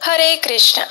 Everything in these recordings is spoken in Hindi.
हरे कृष्ण।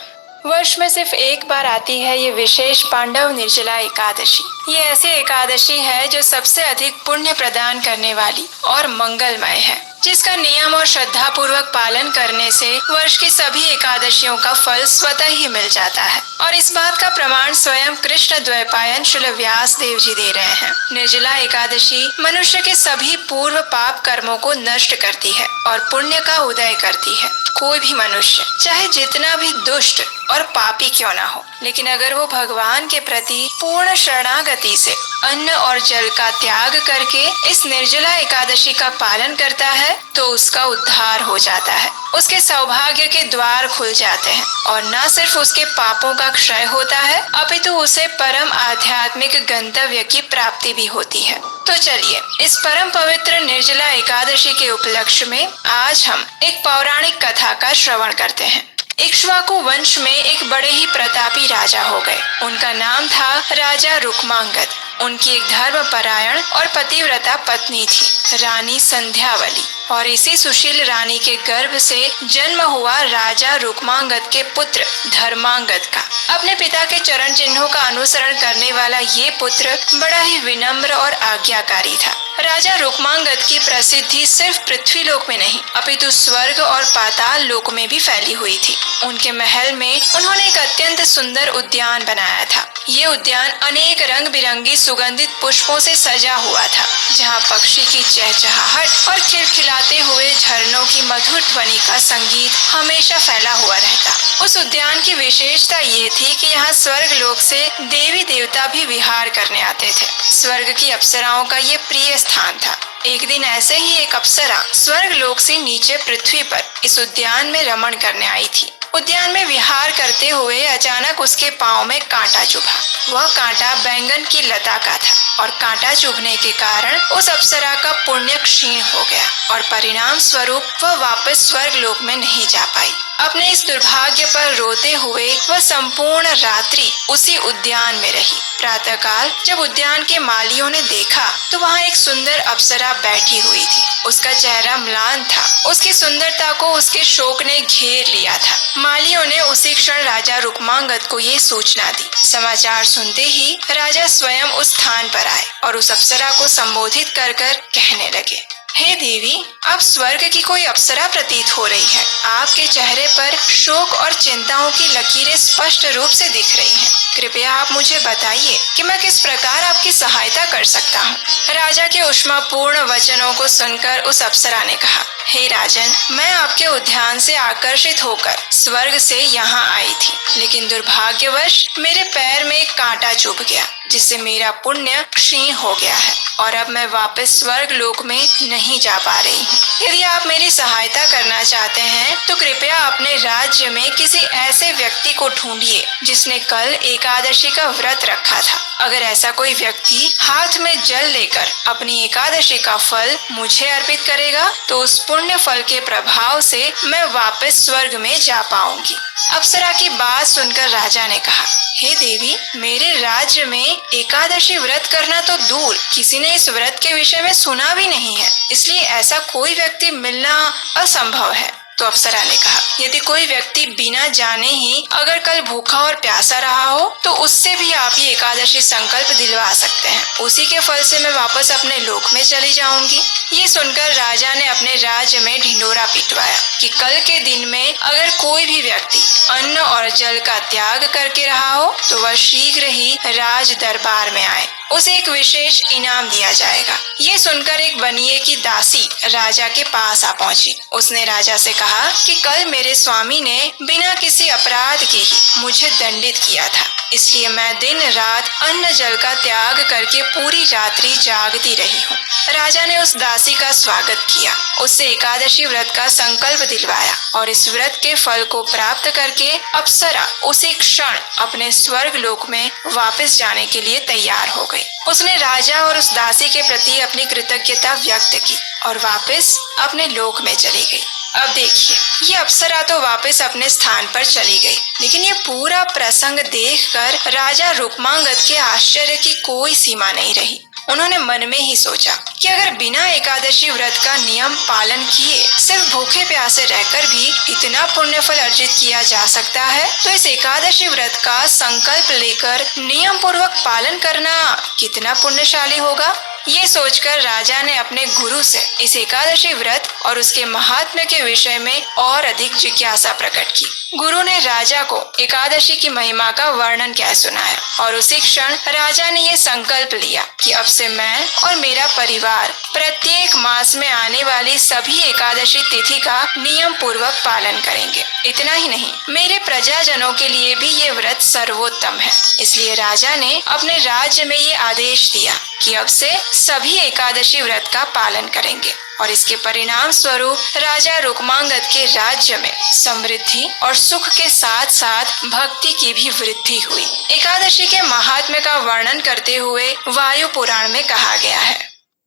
वर्ष में सिर्फ एक बार आती है ये विशेष पांडव निर्जला एकादशी। ये ऐसी एकादशी है जो सबसे अधिक पुण्य प्रदान करने वाली और मंगलमय है, जिसका नियम और श्रद्धा पूर्वक पालन करने से वर्ष की सभी एकादशियों का फल स्वतः ही मिल जाता है। और इस बात का प्रमाण स्वयं कृष्ण द्वैपायन श्रील व्यास देव जी दे रहे हैं। निर्जला एकादशी मनुष्य के सभी पूर्व पाप कर्मों को नष्ट करती है और पुण्य का उदय करती है। कोई भी मनुष्य चाहे जितना भी दुष्ट और पापी क्यों ना हो, लेकिन अगर वो भगवान के प्रति पूर्ण शरणागति से अन्न और जल का त्याग करके इस निर्जला एकादशी का पालन करता है तो उसका उद्धार हो जाता है, उसके सौभाग्य के द्वार खुल जाते हैं और न सिर्फ उसके पापों का क्षय होता है अपितु उसे परम आध्यात्मिक गंतव्य की प्राप्ति भी होती है। तो चलिए इस परम पवित्र निर्जला एकादशी के उपलक्ष्य में आज हम एक पौराणिक कथा का श्रवण करते हैं। इक्ष्वाकु वंश में एक बड़े ही प्रतापी राजा हो गए। उनका नाम था राजा रुक्मांगद। उनकी एक धर्मपरायण और पतिव्रता पत्नी थी, रानी संध्यावली। और इसी सुशील रानी के गर्भ से जन्म हुआ राजा रुक्मांगद के पुत्र धर्मांगद का। अपने पिता के चरण चिन्हों का अनुसरण करने वाला ये पुत्र बड़ा ही विनम्र और आज्ञाकारी था। राजा रुक्मांगद की प्रसिद्धि सिर्फ पृथ्वी लोक में नहीं अपितु स्वर्ग और पाताल लोक में भी फैली हुई थी। उनके महल में उन्होंने एक अत्यंत सुंदर उद्यान बनाया था। ये उद्यान अनेक रंग बिरंगी सुगंधित पुष्पों से सजा हुआ था, जहाँ पक्षी की चहचहाहट और खिलखिलाते हुए झरनों की मधुर ध्वनि का संगीत हमेशा फैला हुआ रहता। उस उद्यान की विशेषता ये थी कि यहाँ स्वर्ग लोक से देवी देवता भी विहार करने आते थे। स्वर्ग की अप्सराओं का ये प्रिय स्थान था। एक दिन ऐसे ही एक अप्सरा स्वर्ग लोक से नीचे पृथ्वी पर इस उद्यान में रमण करने आई थी। उद्यान में विहार करते हुए अचानक उसके पांव में कांटा चुभा। वह कांटा बैंगन की लता का था और कांटा चुभने के कारण उस अप्सरा का पुण्य क्षीण हो गया और परिणाम स्वरूप वह वापस स्वर्ग लोक में नहीं जा पाई। अपने इस दुर्भाग्य पर रोते हुए वह संपूर्ण रात्रि उसी उद्यान में रही। प्रातःकाल जब उद्यान के मालियों ने देखा तो वहाँ एक सुंदर अप्सरा बैठी हुई थी। उसका चेहरा म्लान था। उसकी सुंदरता को उसके शोक ने घेर लिया था। मालियों ने उसी क्षण राजा रुक्मांगद को ये सूचना दी। समाचार सुनते ही राजा स्वयं उस स्थान पर आए और उस अप्सरा को संबोधित कर कहने लगे, हे देवी, आप स्वर्ग की कोई अप्सरा प्रतीत हो रही है। आपके चेहरे पर शोक और चिंताओं की लकीरें स्पष्ट रूप से दिख रही हैं। कृपया आप मुझे बताइए कि मैं किस प्रकार आपकी सहायता कर सकता हूँ। राजा के ऊष्मापूर्ण वचनों को सुनकर उस अप्सरा ने कहा, हे राजन, मैं आपके उद्यान से आकर्षित होकर स्वर्ग से यहाँ आई थी, लेकिन दुर्भाग्यवश मेरे पैर में एक कांटा चुभ गया, जिससे मेरा पुण्य क्षीण हो गया है और अब मैं वापस स्वर्ग लोक में नहीं जा पा रही हूँ। यदि आप मेरी सहायता करना चाहते हैं तो कृपया अपने राज्य में किसी ऐसे व्यक्ति को ढूंढिए जिसने कल एकादशी का व्रत रखा था। अगर ऐसा कोई व्यक्ति हाथ में जल लेकर अपनी एकादशी का फल मुझे अर्पित करेगा तो उस पुण्य फल के प्रभाव से मैं वापस स्वर्ग में जा पाऊंगी। अप्सरा की बात सुनकर राजा ने कहा, हे देवी, मेरे राज्य में एकादशी व्रत करना तो दूर, किसी ने इस व्रत के विषय में सुना भी नहीं है, इसलिए ऐसा कोई व्यक्ति मिलना असंभव है। तो अप्सरा ने कहा, यदि कोई व्यक्ति बिना जाने ही अगर कल भूखा और प्यासा रहा हो तो उससे भी आप ये एकादशी संकल्प दिलवा सकते हैं। उसी के फल से मैं वापस अपने लोक में चली जाऊंगी। ये सुनकर राजा ने अपने राज्य में ढिंढोरा पिटवाया कि कल के दिन में अगर कोई भी व्यक्ति अन्न और जल का त्याग करके रहा हो तो वह शीघ्र ही राज दरबार में आए, उसे एक विशेष इनाम दिया जाएगा। ये सुनकर एक बनिए की दासी राजा के पास आ पहुंची। उसने राजा से कहा कि कल मेरे स्वामी ने बिना किसी अपराध के ही मुझे दंडित किया था, इसलिए मैं दिन रात अन्न जल का त्याग करके पूरी रात्रि जागती रही हूँ। राजा ने उस दासी का स्वागत किया, उससे एकादशी व्रत का संकल्प दिलवाया और इस व्रत के फल को प्राप्त करके अप्सरा उसी क्षण अपने स्वर्ग लोक में वापस जाने के लिए तैयार हो गई। उसने राजा और उस दासी के प्रति अपनी कृतज्ञता व्यक्त की और वापस अपने लोक में चली गई। अब देखिए, ये अप्सरा तो वापस अपने स्थान पर चली गई, लेकिन ये पूरा प्रसंग देखकर राजा रुक्मांगद के आश्चर्य की कोई सीमा नहीं रही। उन्होंने मन में ही सोचा कि अगर बिना एकादशी व्रत का नियम पालन किए सिर्फ भूखे प्यासे रहकर भी इतना पुण्य फल अर्जित किया जा सकता है, तो इस एकादशी व्रत का संकल्प लेकर नियम पूर्वक पालन करना कितना पुण्यशाली होगा। ये सोचकर राजा ने अपने गुरु से इस एकादशी व्रत और उसके महात्म्य के विषय में और अधिक जिज्ञासा प्रकट की। गुरु ने राजा को एकादशी की महिमा का वर्णन क्या सुनाया और उसी क्षण राजा ने ये संकल्प लिया कि अब से मैं और मेरा परिवार प्रत्येक मास में आने वाली सभी एकादशी तिथि का नियम पूर्वक पालन करेंगे। इतना ही नहीं, मेरे प्रजाजनों के लिए भी ये व्रत सर्वोत्तम है। इसलिए राजा ने अपने राज्य में ये आदेश दिया कि अब से सभी एकादशी व्रत का पालन करेंगे और इसके परिणाम स्वरूप राजा रुक्मांगद के राज्य में समृद्धि और सुख के साथ साथ भक्ति की भी वृद्धि हुई। एकादशी के महात्म्य का वर्णन करते हुए वायु पुराण में कहा गया है,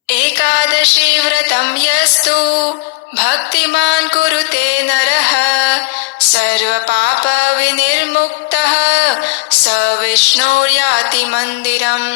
एकादशी व्रतम यस्तु भक्तिमान कुरुते नरः सर्व पाप विनिर्मुक्तः स विष्णुर्याति मंदिरम।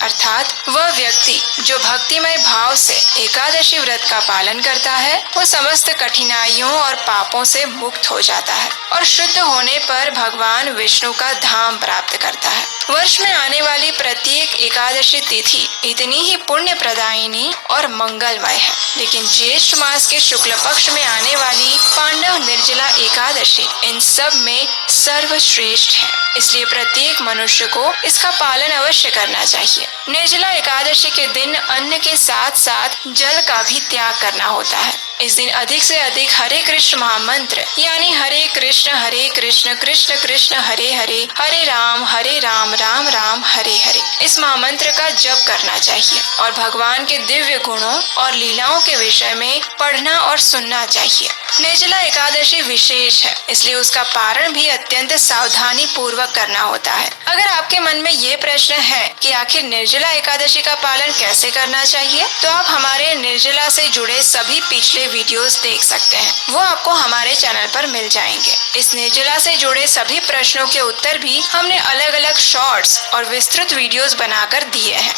अर्थात वह व्यक्ति जो भक्तिमय भाव से एकादशी व्रत का पालन करता है वो समस्त कठिनाइयों और पापों से मुक्त हो जाता है और शुद्ध होने पर भगवान विष्णु का धाम प्राप्त करता है। वर्ष में आने वाली प्रत्येक एकादशी तिथि इतनी ही पुण्य प्रदायिनी और मंगलमय है, लेकिन ज्येष्ठ मास के शुक्ल पक्ष में आने वाली पांडव निर्जला एकादशी इन सब में सर्वश्रेष्ठ है। इसलिए प्रत्येक मनुष्य को इसका पालन अवश्य करना चाहिए। निर्जला एकादशी के दिन अन्न के साथ साथ जल का भी त्याग करना होता है। इस दिन अधिक से अधिक हरे कृष्ण महामंत्र यानी हरे कृष्ण कृष्ण कृष्ण हरे हरे, हरे राम राम राम हरे हरे इस महामंत्र का जप करना चाहिए और भगवान के दिव्य गुणों और लीलाओं के विषय में पढ़ना और सुनना चाहिए। निर्जला एकादशी विशेष है, इसलिए उसका पारण भी अत्यंत सावधानी पूर्वक करना होता है। अगर आपके मन में ये प्रश्न है कि आखिर निर्जला एकादशी का पालन कैसे करना चाहिए, तो आप हमारे निर्जला से जुड़े सभी पिछले वीडियोस देख सकते हैं, वो आपको हमारे चैनल पर मिल जाएंगे। इस निर्जला से जुड़े सभी प्रश्नों के उत्तर भी हमने अलग अलग शॉर्ट्स और विस्तृत वीडियोस बनाकर दिए हैं।